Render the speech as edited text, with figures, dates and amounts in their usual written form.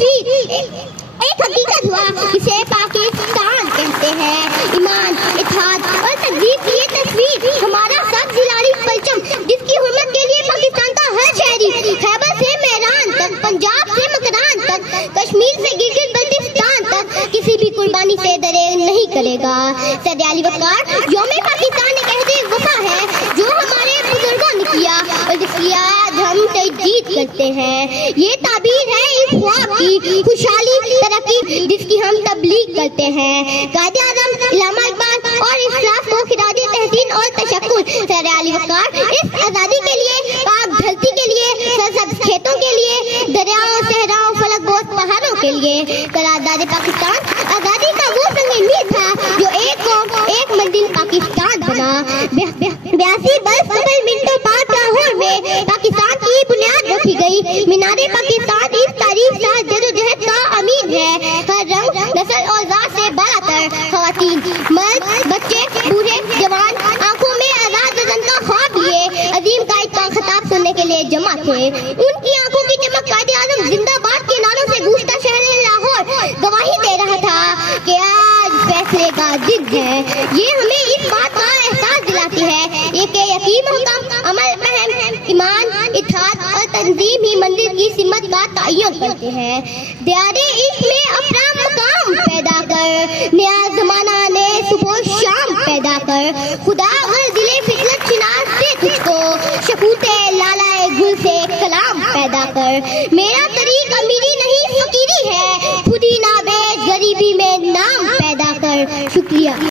تصویر ایک حقیقت ہوا جسے پاکستان کہتے ہیں. ایمان، اتحاد اور تہذیب کی یہ تصویر ہمارا سب زلاری پرچم جس کی حرمت کے لیے پاکستان کا ہر شہری خیبر سے میران تک، پنجاب سے مکران تک، کشمیر سے گلگت بلتستان تک کسی بھی قربانی سے دریغ نہیں کرے گا. سید علی وقار یوم پاکستان ایک عہد وفا ہے جو ہمارے بزرگوں نے کیا اور جس کی آج ہم تجدید کرتے ہیں. یہ تعبیر ہے اس خواب کی خوشحالی ترقی جس کی ہم تبلیغ کرتے ہیں. قائد اعظم علامہ اقبال اور اسلاف کو خراج تحسین اور تشکر. سید علی وقار اس آزادی کے لیے، پاک دھرتی کے لیے، سرسبز کھیتوں کے لیے، دریاؤں، صحراؤں، فلک بوس پہاڑوں کے لیے. قرارداد پاکستان آزادی کا وہ سنگ میل تھا جو ایک قوم ایک منزل پاکستان بنا. 82 برس قبل منٹو پارک لاہور میں پاکستان کی بنیاد رکھی گئی. مینار پاکستان اس تاریخ کا جدوجہد کا امین ہے. ہر رنگ، نسل اور ذات سے بالا تر خواتین، مرد، بچے، بوڑھے، جوان آنکھوں میں آزاد وطن کا خواب لیے عظیم قائد کا خطاب سننے کے لیے جمع تھے. ان کی آنکھوں کی چمک قائد اعظم زندہ باد کے نعروں سے گونجتا شہر لاہور گواہی دے رہا تھا کہ آج فیصلے کا دن ہے. یہ ہمیں اس بات کا احساس دلاتی ہے کہ یقین، محکم عمل، فہم، ایمان، اتحاد اور تنظیم ہی منزل کی سمت کا تعین کرتے ہیں. دیارے عشق میں اپنا مقام پیدا کر، نیا زمانہ نے صبح و شام پیدا کر. خدا اور دل فطرت شناس سے تجھ کو شکوتے لالائے گل سے کلام پیدا کر. میرا طریق امیری نہیں فقیری ہے، خودی نابیز غریبی میں نام پیدا کر. شکریہ.